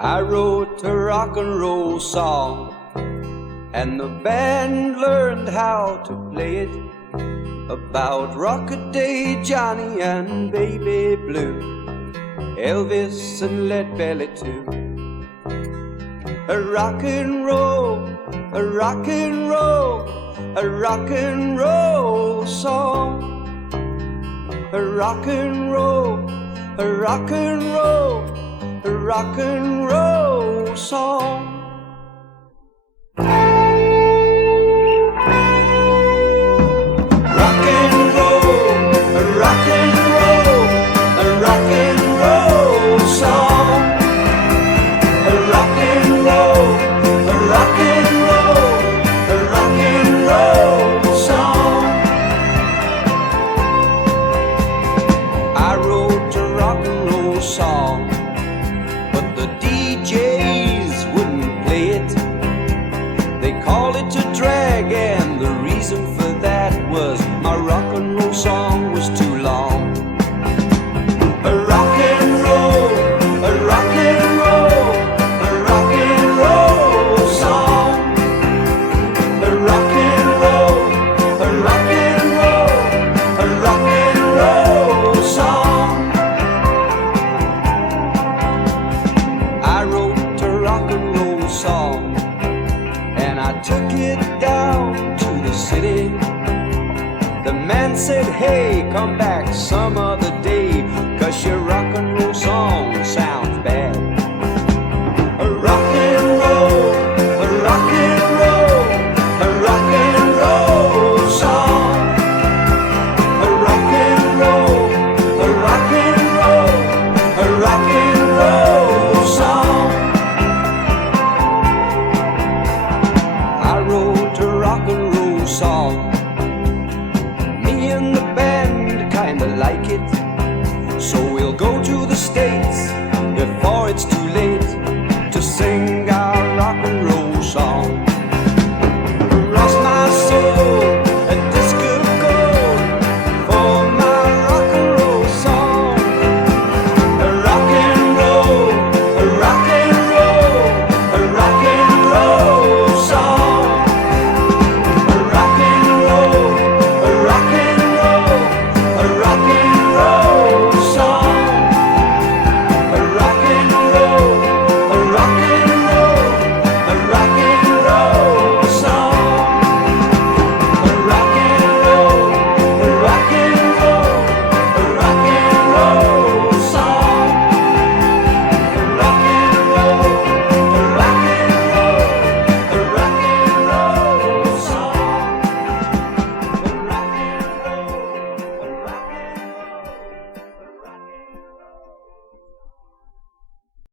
I wrote a rock and roll song, and the band learned how to play it, about Rock-a-Day Johnny and Baby Blue, Elvis and Lead Belly too. A rock and roll, a rock and roll, a rock and roll song. A rock and roll, a rock and roll, a rock and roll song. Rock and roll, a rock and roll, a rock and roll song. A rock and roll, a rock and roll, a rock and roll song. I wrote a rock and roll song, but the DJs wouldn't play it. They called it a drag, and the reason for that was my rock and roll song was too long. A rock and roll, a rock and roll, a rock and roll song. A rock and roll, a rock and roll, a rock and roll song. I wrote a rock and roll song, and I took it down to the city. The man said, hey, come back some other day, 'cause your rock and roll song sounds bad. A rock and roll, a rock and roll, a rock and roll song. A rock and roll, a rock and roll, a rock and roll song. I wrote a rock and roll song,